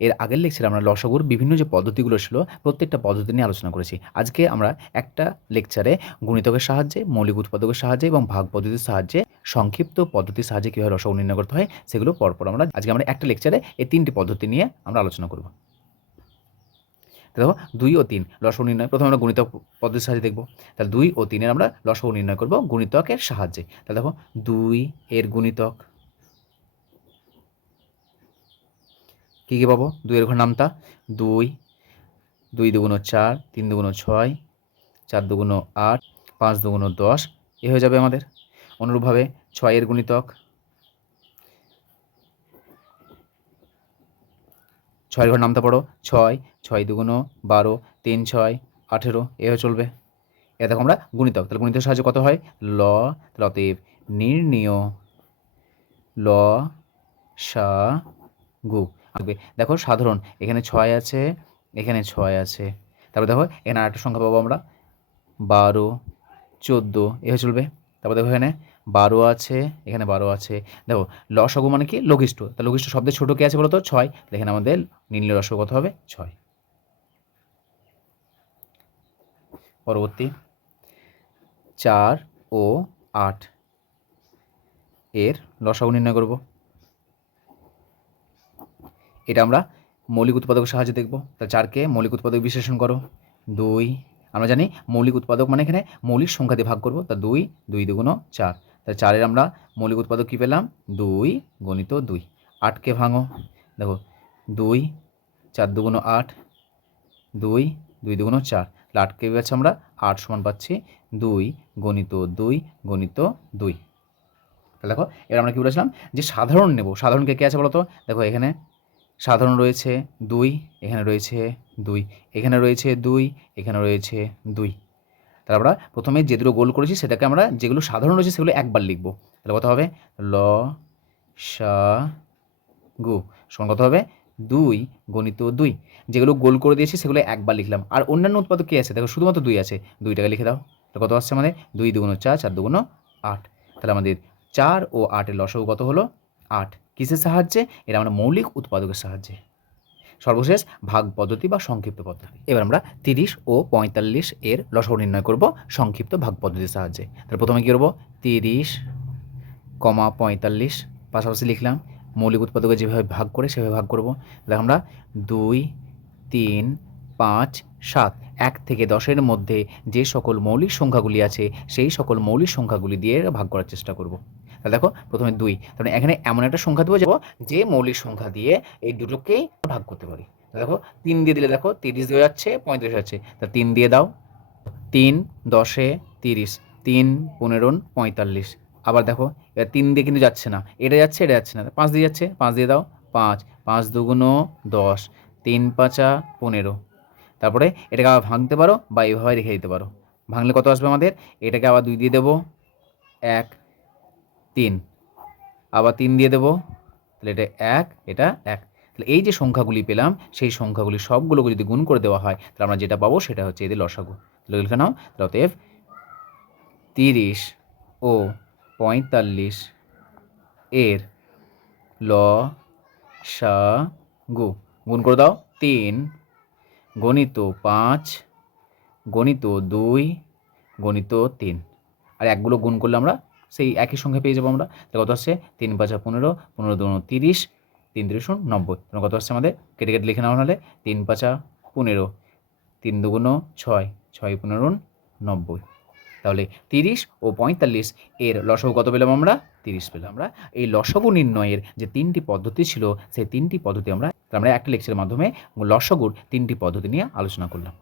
এর আগের লেকচারে আমরা লসগুর বিভিন্ন যে পদ্ধতিগুলো ছিল, প্রত্যেকটা পদ্ধতি নিয়ে আলোচনা করেছি। আজকে আমরা একটা লেকচারে গণিতকের সাহায্যে, মৌলিক উৎপাদকের সাহায্যে এবং ভাগ পদ্ধতির সাহায্যে, সংক্ষিপ্ত পদ্ধতির সাহায্যে কীভাবে লসাগু নির্ণয় করতে হয় সেগুলো পরপর আমরা, আজকে আমরা একটা লেকচারে এই তিনটি পদ্ধতি নিয়ে আমরা আলোচনা করব। দেখো, দুই ও তিন, লসাগু নির্ণয়, প্রথমে আমরা গুণিতক পদ্ধতির সাহায্যে দেখব। তাহলে দুই ও তিনের আমরা লসাগু নির্ণয় করব গুণিতকের সাহায্যে। তাহলে দেখো, দুই এর গুণিতক কী কী পাবো? দুইয়ের ঘর নামতা। দুই দুই দুগুণ চার, তিন দুগুণ ছয়, চার দুগুণ আট, পাঁচ দুগুণ দশ। এ হয়ে যাবে আমাদের। অনুরূপভাবে ছয়ের গুণিতক। ছয়ের ঘর নামতা পড়ো। ছয় ছয় দুগুণ বারো, তিন ছয়, আঠেরো। এ হয়ে চলবে। এ দেখো আমরা গুণিতক। তাহলে গুণিতক সাহায্যে কত হয়? ল অতএব নির্ণীয়। ল, সা, গু। থাকবে। দেখো সাধারণ, এখানে ছয় আছে, এখানে ছয় আছে। তারপর দেখো, এখানে আরেকটা সংখ্যা পাবো আমরা। বারো, চোদ্দ, এ হয়ে চলবে। তারপর দেখো এখানে বারো আছে, এখানে বারো আছে। দেখো লসগু মানে কি? লঘিষ্ঠ। তা লঘিষ্ঠ শব্দের ছোটো কে আছে বলো তো ছয় এখানে আমাদের নীল রসগু কত হবে? ছয়। পরবর্তী। চার ও আট। এর লসাগু নির্ণয় করব। এটা আমরা মৌলিক উৎপাদকের সাহায্যে দেখব। তা চারকে মৌলিক উৎপাদক বিশ্লেষণ করো। দুই, আমরা জানি মৌলিক উৎপাদক মানে এখানে মৌলিক সংখ্যা দিয়ে ভাগ করব। তা দুই দুই দুগুণ চার। তা চারের আমরা মৌলিক উৎপাদক কী পেলাম? দুই গণিত দুই। আটকে ভাঙো। দেখো, দুই, চার দুগুণ আট, দুই দুই দুগুণ চার। তাহলে আটকে গেছে আমরা আট সমান পাচ্ছি দুই গণিত দুই গণিত দুই। তাহলে দেখো, এবার আমরা কী বলেছিলাম? যে সাধারণ নেব। সাধারণকে কে আছে বলো তো দেখো এখানে সাধারণ রয়েছে দুই, এখানে রয়েছে দুই, এখানে রয়েছে দুই, এখানে রয়েছে দুই। তাহলে আমরা প্রথমে যে দুটো গোল করেছি সেটাকে আমরা যেগুলো সাধারণ রয়েছে সেগুলো একবার লিখব। তাহলে কত হবে? ল, সা, গু। সমান কত হবে? দুই গণিত দুই। যেগুলো গোল করে দিয়েছি সেগুলো একবার লিখলাম। আর অন্যান্য উৎপাদক কী আছে? দেখো শুধুমাত্র দুই আছে। দুই দুইটাকে লিখে দাও। তাহলে কত আসছে আমাদের? দুই দুগুণ চার চার দুগুণ আট। তাহলে আমাদের চার ও আটের লসগু কত হলো? আট। কিসের সাহায্যে? এটা আমরা মৌলিক উৎপাদকের সাহায্যে। সর্বশেষ, ভাগ পদ্ধতি বা সংক্ষিপ্ত পদ্ধতি। এবার আমরা তিরিশ ও পঁয়তাল্লিশ এর লসগু নির্ণয় করব সংক্ষিপ্ত ভাগ পদ্ধতির সাহায্যে। তাহলে প্রথমে কী করব? তিরিশ, কমা পঁয়তাল্লিশ, পাশাপাশি লিখলাম, মৌলিক উৎপাদকে যেভাবে ভাগ করে সেভাবে ভাগ করব। তাহলে আমরা দুই, তিন, পাঁচ, সাত, এক থেকে দশের মধ্যে যে সকল মৌলিক সংখ্যাগুলি আছে, সেই সকল মৌলিক সংখ্যাগুলি দিয়ে ভাগ করার চেষ্টা করব। তাহলে দেখো প্রথমে দুই, তাহলে এখানে এমন একটা সংখ্যা দেবো যাব যে মৌলিক সংখ্যা দিয়ে এই দুটোকেই ভাগ করতে পারি। দেখো তিন দিয়ে দিলে দেখো তিরিশ দিয়ে যাচ্ছে, পঁয়ত্রিশ যাচ্ছে। তা তিন দিয়ে দাও। তিন, দশে তিরিশ, তিন, পনেরো, পঁয়তাল্লিশ। আবার দেখো, এবার তিন দিয়ে কিন্তু যাচ্ছে না। এটা যাচ্ছে এটা যাচ্ছে না। পাঁচ দিয়ে যাচ্ছে, পাঁচ দিয়ে দাও, পাঁচ। পাঁচ দুগুণ দশ, তিন পাঁচা পনেরো। তারপরে এটাকে আবার ভাঙতে পারো বা এইভাবে রেখে দিতে পারো। ভাঙলে কত আসবে আমাদের? এটাকে আবার দুই দিয়ে দেবো, এক তিন। আবার তিন দিয়ে দেবো। তাহলে এটা এক এটা এক। তাহলে এই যে সংখ্যাগুলি পেলাম, সেই সংখ্যাগুলি সবগুলোকে যদি গুণ করে দেওয়া হয়, তাহলে আমরা যেটা পাবো সেটা হচ্ছে এদের লসাগু। তাহলে লিখে নাও অতএব তিরিশ ও পঁয়তাল্লিশ এর ল সা গু গুণ করে দাও, তিন। গণিত পাঁচ, গণিত দুই, গণিত তিন। আর একগুলো গুণ করলে আমরা সেই একই সংখ্যা পেয়ে যাব আমরা। কত আসছে? তিন পাঁচা পনেরো পনেরো দুগুণ তিরিশ, তিন তিরিশ নব্বই। তাহলে কত আসছে আমাদের? কেটে কেটে লিখে নেওয়া হলে তিন পাঁচা পনেরো, তিন দুগুণ ছয় ছয় পনেরো নব্বই। তাহলে তিরিশ ও পঁয়তাল্লিশ এর লসগু কত পেলাম আমরা? তিরিশ পেলাম আমরা। এই লসগু নির্ণয়ের যে তিনটি পদ্ধতি ছিল, সেই তিনটি পদ্ধতি আমরা আমরা একটা লেকচারের মাধ্যমে লসগুর তিনটি পদ্ধতি নিয়ে আলোচনা করলাম।